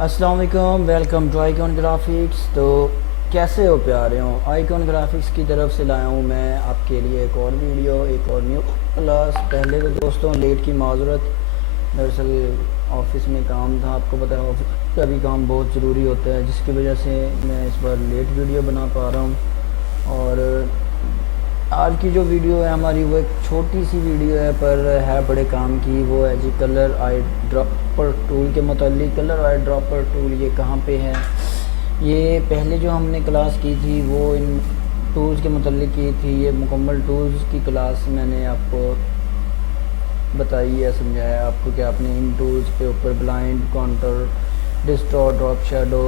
अस्सलाम वालेकुम, welcome to icon graphics. तो कैसे हो प्यारे हो? आइकॉन ग्राफिक्स की तरफ से लाया हूँ मैं आपके लिए एक और वीडियो, एक और न्यू क्लास। पहले तो दोस्तों लेट की माजूरत, दरअसल ऑफिस में काम था। आपको पता है ऑफिस का भी काम बहुत ज़रूरी होता है, जिसकी वजह से मैं इस बार लेट वीडियो बना पा रहा हूँ। और आज की जो वीडियो है हमारी, वो एक छोटी सी वीडियो है पर है बड़े काम की। वो है जी कलर आई ड्रॉपर टूल के मतलब। कलर आई ड्रॉपर टूल ये कहाँ पे है? ये पहले जो हमने क्लास की थी वो इन टूल्स के मतलब की थी। ये मुकम्मल टूल्स की क्लास मैंने आपको बताई है, समझाया आपको कि आपने इन टूल्स के ऊपर blind, counter, distort, drop shadow,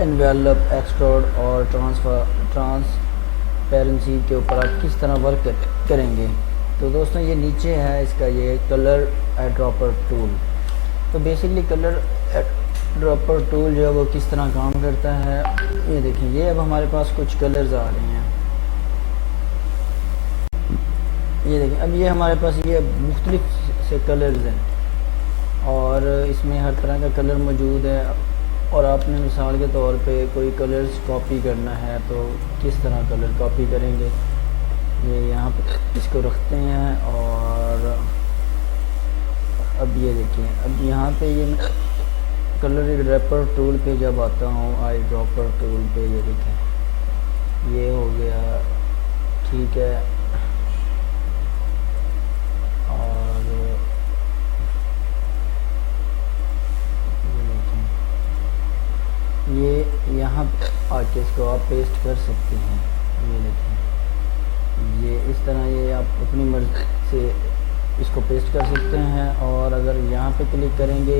envelope, extrude और ट्रांसपेरेंसी के ऊपर आप किस तरह वर्क करेंगे। तो दोस्तों ये नीचे है इसका ये कलर एड्रॉपर टूल। तो बेसिकली कलर एड्रॉपर टूल जो है वो किस तरह काम करता है, ये देखें। ये अब हमारे पास कुछ कलर्स आ रहे हैं, ये देखें। अब ये हमारे पास ये मुख्तलिफ से कलर्स हैं और इसमें हर तरह का कलर मौजूद है। और आपने मिसाल के तौर पे कोई कलर्स कॉपी करना है तो किस तरह कलर कॉपी करेंगे। ये यहाँ पे इसको रखते हैं और अब ये देखिए, अब यहाँ पे ये कलर ड्रॉपर टूल पे जब आता हूँ, आई ड्रॉपर टूल पे, ये देखें ये हो गया, ठीक है। और ये यहाँ आके इसको आप पेस्ट कर सकते हैं। ये देखें, ये इस तरह ये आप अपनी मर्ज़ी से इसको पेस्ट कर सकते हैं। और अगर यहाँ पे क्लिक करेंगे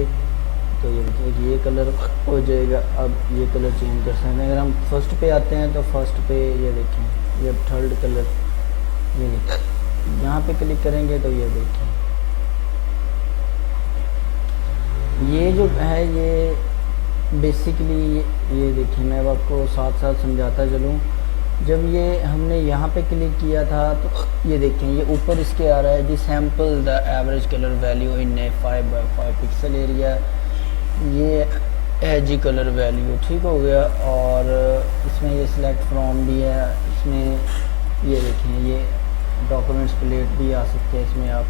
तो ये देखिए ये कलर हो जाएगा। अब ये कलर चेंज कर सकते हैं। अगर हम फर्स्ट पे आते हैं तो फर्स्ट पे ये देखें, ये थर्ड कलर, ये देखें यहाँ पे क्लिक करेंगे तो ये देखें, ये जो है ये बेसिकली ये देखिए, मैं अब आपको साथ साथ समझाता चलूँ। जब ये हमने यहाँ पे क्लिक किया था तो ये देखें, ये ऊपर इसके आ रहा है जी sample the average colour value in a 5x5 pixel area. ये है जी कलर वैल्यू, ठीक हो गया। और इसमें ये सिलेक्ट फ्रॉम भी है, इसमें ये देखें ये डॉक्यूमेंट्स प्लेट भी आ सकते हैं इसमें आप,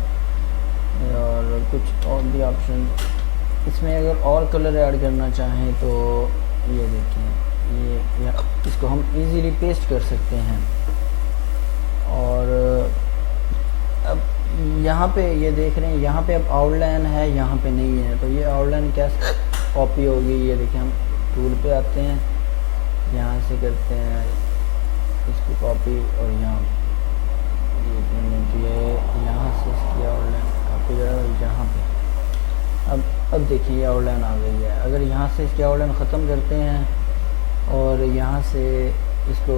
और कुछ और भी ऑप्शन इसमें। अगर और कलर ऐड करना चाहें तो ये देखें, ये इसको हम इजीली पेस्ट कर सकते हैं। और अब यहाँ पे ये देख रहे हैं, यहाँ पे अब आउटलाइन है, यहाँ पे नहीं है। तो ये आउटलाइन कैसे कॉपी होगी, ये देखें। हम टूल पे आते हैं, यहाँ से करते हैं इसको कॉपी, और यहाँ यहाँ से इसकी आउटलाइन कॉपी करें यहाँ पे। अब देखिए आउटलाइन आ गई है। अगर यहाँ से इसकी आउटलाइन ख़त्म करते हैं और यहाँ से इसको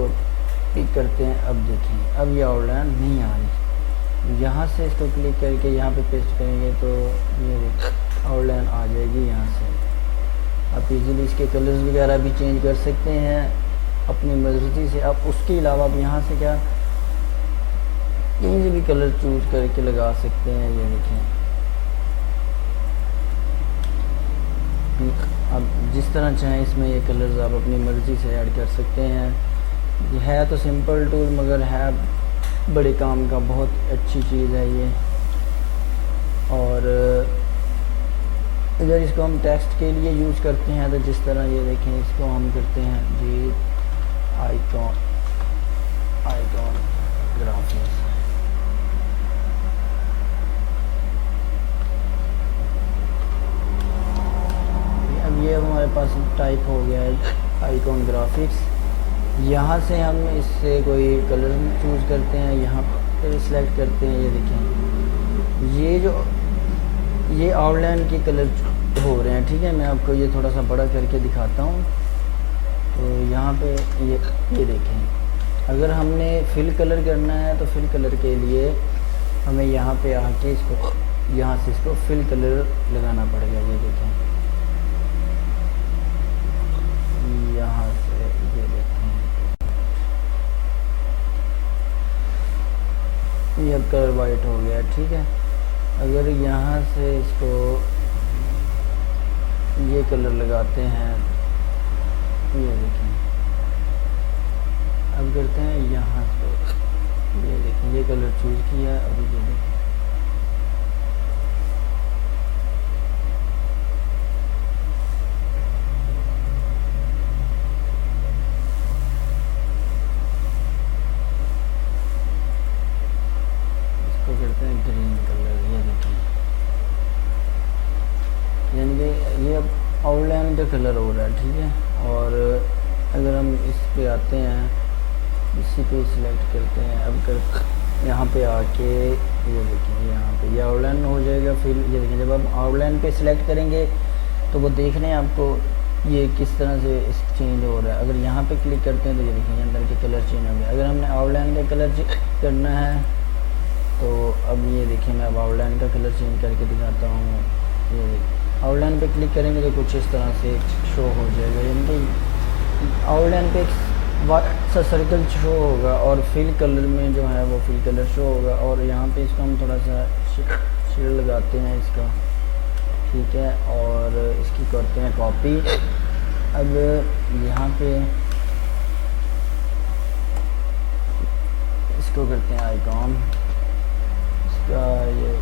पिक करते हैं, अब देखिए अब ये आउटलाइन नहीं आ रही। यहाँ से इसको क्लिक करके यहाँ पे पेस्ट करेंगे तो ये आउटलाइन आ जाएगी यहाँ से। आप इजीली इसके कलर्स वगैरह भी चेंज कर सकते हैं अपनी मर्ज़ी से। अब उसके अलावा आप यहाँ से क्या कहीं से भी कलर चूज़ करके लगा सकते हैं। ये देखें, अब जिस तरह चाहें इसमें ये कलर्स आप अपनी मर्ज़ी से ऐड कर सकते हैं। ये है तो सिंपल टूल मगर है बड़े काम का, बहुत अच्छी चीज़ है ये। और अगर इसको हम टेक्स्ट के लिए यूज़ करते हैं तो जिस तरह ये देखें, इसको हम करते हैं जी आइकॉन ग्राफिक्स। अब ये हमारे पास टाइप हो गया है आइकॉन ग्राफिक्स। यहाँ से हम इससे कोई कलर चूज़ करते हैं, यहाँ पर सिलेक्ट करते हैं। ये देखें ये जो ये आउटलाइन के कलर हो रहे हैं, ठीक है। मैं आपको ये थोड़ा सा बड़ा करके दिखाता हूँ। तो यहाँ पे ये देखें, अगर हमने फिल कलर करना है तो फिल कलर के लिए हमें यहाँ पे आके इसको यहाँ से इसको फिल कलर लगाना पड़ेगा। ये देखें यहाँ से, ये देखें ये अब कलर वाइट हो गया, ठीक है। अगर यहाँ से इसको ये कलर लगाते हैं, ये देखें। अब करते हैं यहाँ पे, ये देखें ये कलर चूज़ किया। अभी ये देखें इसको करते हैं ग्रीन कलर, ये देखें। यानी कि ये अब आउटलाइन का कलर हो रहा है, ठीक है। और अगर हम इस पे आते हैं, इसी पे सिलेक्ट करते हैं, अब कर यहाँ पे आके ये देखें यहाँ पे ये आउटलाइन हो जाएगा। फिर ये देखें जब हम आउटलाइन पे सिलेक्ट करेंगे तो वो देख रहे हैं आपको ये किस तरह से इस चेंज हो रहा है। अगर यहाँ पे क्लिक करते हैं तो ये देखें अंदर के कलर चेंज हो गए। अगर हमने आउटलाइन का कलर चेंज करना है तो अब ये देखें मैं अब आउटलाइन का कलर चेंज करके दिखाता हूँ। ये देखें आउटलाइन पे क्लिक करेंगे तो कुछ इस तरह से शो हो जाएगा, यानी कि आउटलाइन पे सा सर्कल शो होगा और फिल कलर में जो है वो फिल कलर शो होगा। और यहाँ पे इसको हम थोड़ा सा शेड लगाते हैं इसका, ठीक है। और इसकी करते हैं कॉपी। अब यहाँ पे इसको करते हैं आइकॉन, इसका ये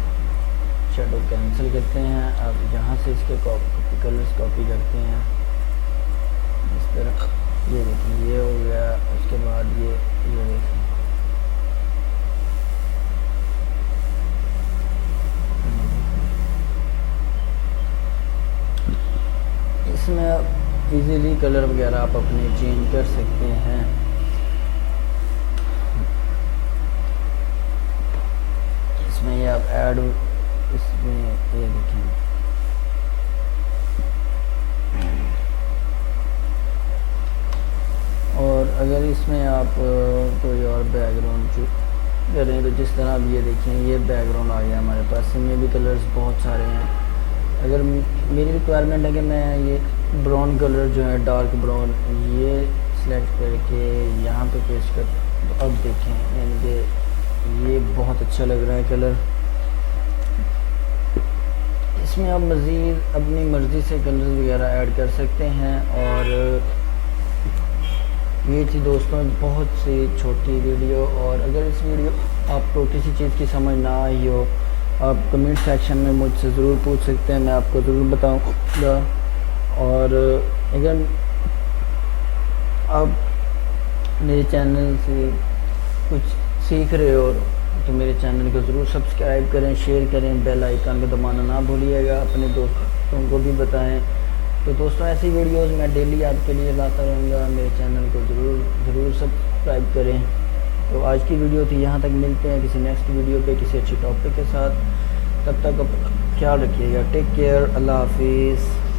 शेडो कैंसिल करते हैं। अब यहाँ से इसके कलर्स कॉपी करते हैं इस तरह, ये देखिए ये हो गया। उसके बाद ये देखिए इसमें आप इजीली कलर वगैरह आप अपने चेंज कर सकते हैं। इसमें ये आप ऐड, इसमें ये देखें और अगर इसमें आप कोई और बैकग्राउंड करें तो जिस तरह अब ये देखें ये बैकग्राउंड आ गया हमारे पास। इसमें भी कलर्स बहुत सारे हैं। अगर मेरी रिक्वायरमेंट है कि मैं ये ब्राउन कलर जो है डार्क ब्राउन, ये सिलेक्ट करके यहाँ पे पेस्ट कर, तो अब देखें यानी कि ये बहुत अच्छा लग रहा है कलर। इसमें आप मज़ीद अपनी मर्ज़ी से कलर वगैरह ऐड कर सकते हैं। और ये थी दोस्तों बहुत सी छोटी वीडियो। और अगर इस वीडियो आपको किसी चीज़ की समझ ना आई हो, आप कमेंट सेक्शन में मुझसे ज़रूर पूछ सकते हैं, मैं आपको ज़रूर बताऊंगा। और अगर आप मेरे चैनल से कुछ सीख रहे हो तो मेरे चैनल को ज़रूर सब्सक्राइब करें, शेयर करें, बेल आइकन को दबाना ना भूलिएगा, अपने दोस्तों को भी बताएं। तो दोस्तों ऐसी वीडियोस मैं डेली आपके लिए लाता रहूँगा, मेरे चैनल को ज़रूर सब्सक्राइब करें। तो आज की वीडियो थी, यहाँ तक मिलते हैं किसी नेक्स्ट वीडियो पे किसी अच्छी टॉपिक के साथ। तब तक ख्याल रखिएगा। टेक केयर, अल्लाह हाफिज़।